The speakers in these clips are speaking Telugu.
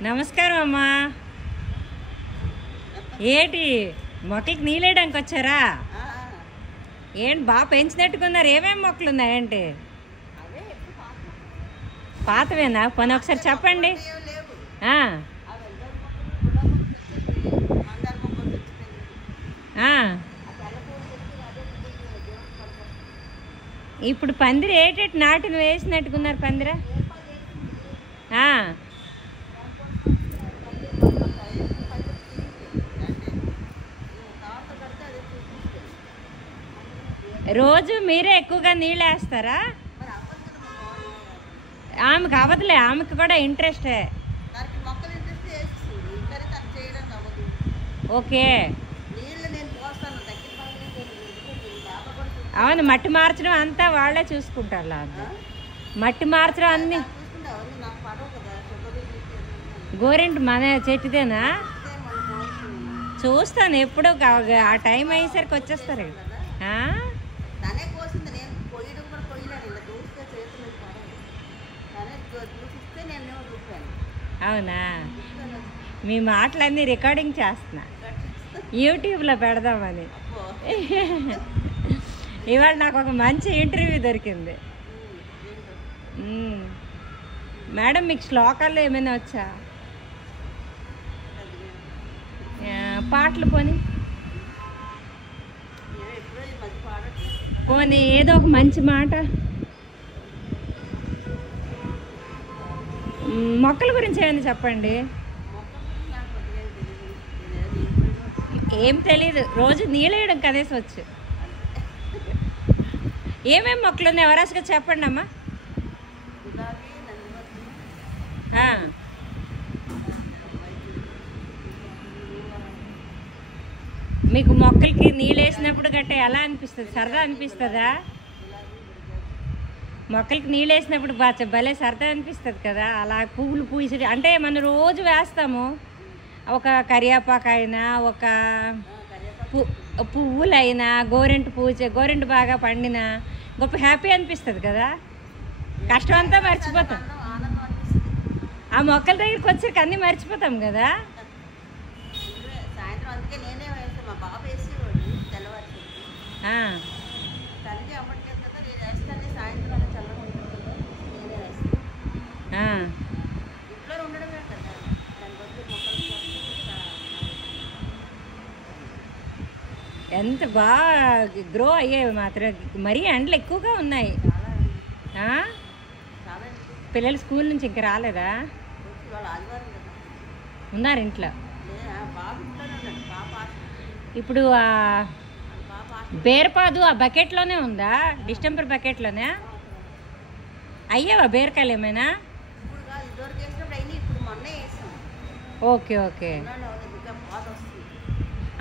నమస్కారం అమ్మా. ఏంటి మొక్కలకి నీళ్ళేయడానికి వచ్చారా? ఏంటి బాగా పెంచినట్టుకున్నారు? ఏమేమి మొక్కలు ఉన్నాయంటే? పాతవేనా? పని ఒకసారి చెప్పండి. ఇప్పుడు పందిరి ఏటేటి నాటిని వేసినట్టుకున్నారు పందిరా? రోజు మీరే ఎక్కువగా నీళ్ళు వేస్తారా? ఆమెకు అవ్వదులే, ఆమెకు కూడా ఇంట్రెస్టే. ఓకే, అవును. మట్టి మార్చడం అంతా వాళ్ళే చూసుకుంటారు. మట్టి మార్చడం అన్ని గోరింటి మన చెట్టుదేనా? చూస్తాను ఎప్పుడో. ఆ టైం అయ్యేసరికి వచ్చేస్తారు. అవునా? మీ మాటలన్నీ రికార్డింగ్ చేస్తున్నా, యూట్యూబ్లో పెడదామని. ఇవాళ నాకు ఒక మంచి ఇంటర్వ్యూ దొరికింది. మేడం, మీకు శ్లోకాల్లో ఏమైనా వచ్చా? పాటలు పోనీ పోనీ ఏదో ఒక మంచి మాట. మొక్కల గురించి ఏమైనా చెప్పండి. ఏం తెలీదు, రోజు నీళ్ళు వేయడం కదేసి వచ్చు. ఏమేమి మొక్కలు ఉన్నాయి వరాసుగా చెప్పండి అమ్మా. మీకు మొక్కలకి నీళ్ళు వేసినప్పుడు గట్ట ఎలా అనిపిస్తుంది? సరదా అనిపిస్తుందా? మొక్కలకి నీళ్ళు వేసినప్పుడు భలే సరదా అనిపిస్తుంది కదా. అలా పువ్వులు పూసి అంటే మనం రోజు వేస్తాము. ఒక కరివేపాకైనా, ఒక పువ్వులైనా, గోరింట బాగా పండినా గొప్ప హ్యాపీ అనిపిస్తుంది కదా. కష్టం అంతా మర్చిపోతాం. ఆ మొక్కల దగ్గరికి వచ్చరికి అన్నీ మర్చిపోతాం కదా. ఎంత బాగా గ్రో అయ్యేవి మాత్రం. మరీ ఎండలు ఎక్కువగా ఉన్నాయి. పిల్లలు స్కూల్ నుంచి ఇంకా రాలేదా? ఉన్నారు ఇంట్లో. ఇప్పుడు బీరపాదు ఆ బకెట్లోనే ఉందా? డిస్టెంబర్ బకెట్లోనే అయ్యావా బీరకాయలు ఏమైనా? Okay okay.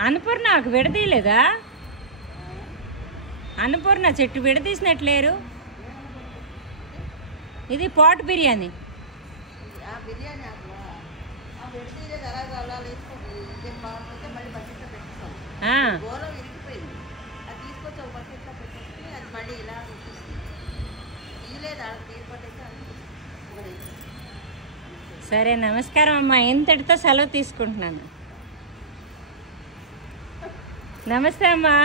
అన్నపూర్ణకు విడదీయలేదా? అన్నపూర్ణ చెట్టు విడదీసినట్లేరు. ఇది పాట్ బిర్యానీ. సరే, నమస్కారం అమ్మా. ఇంతటితో సెలవు తీసుకుంటున్నాను. నమస్తే అమ్మా.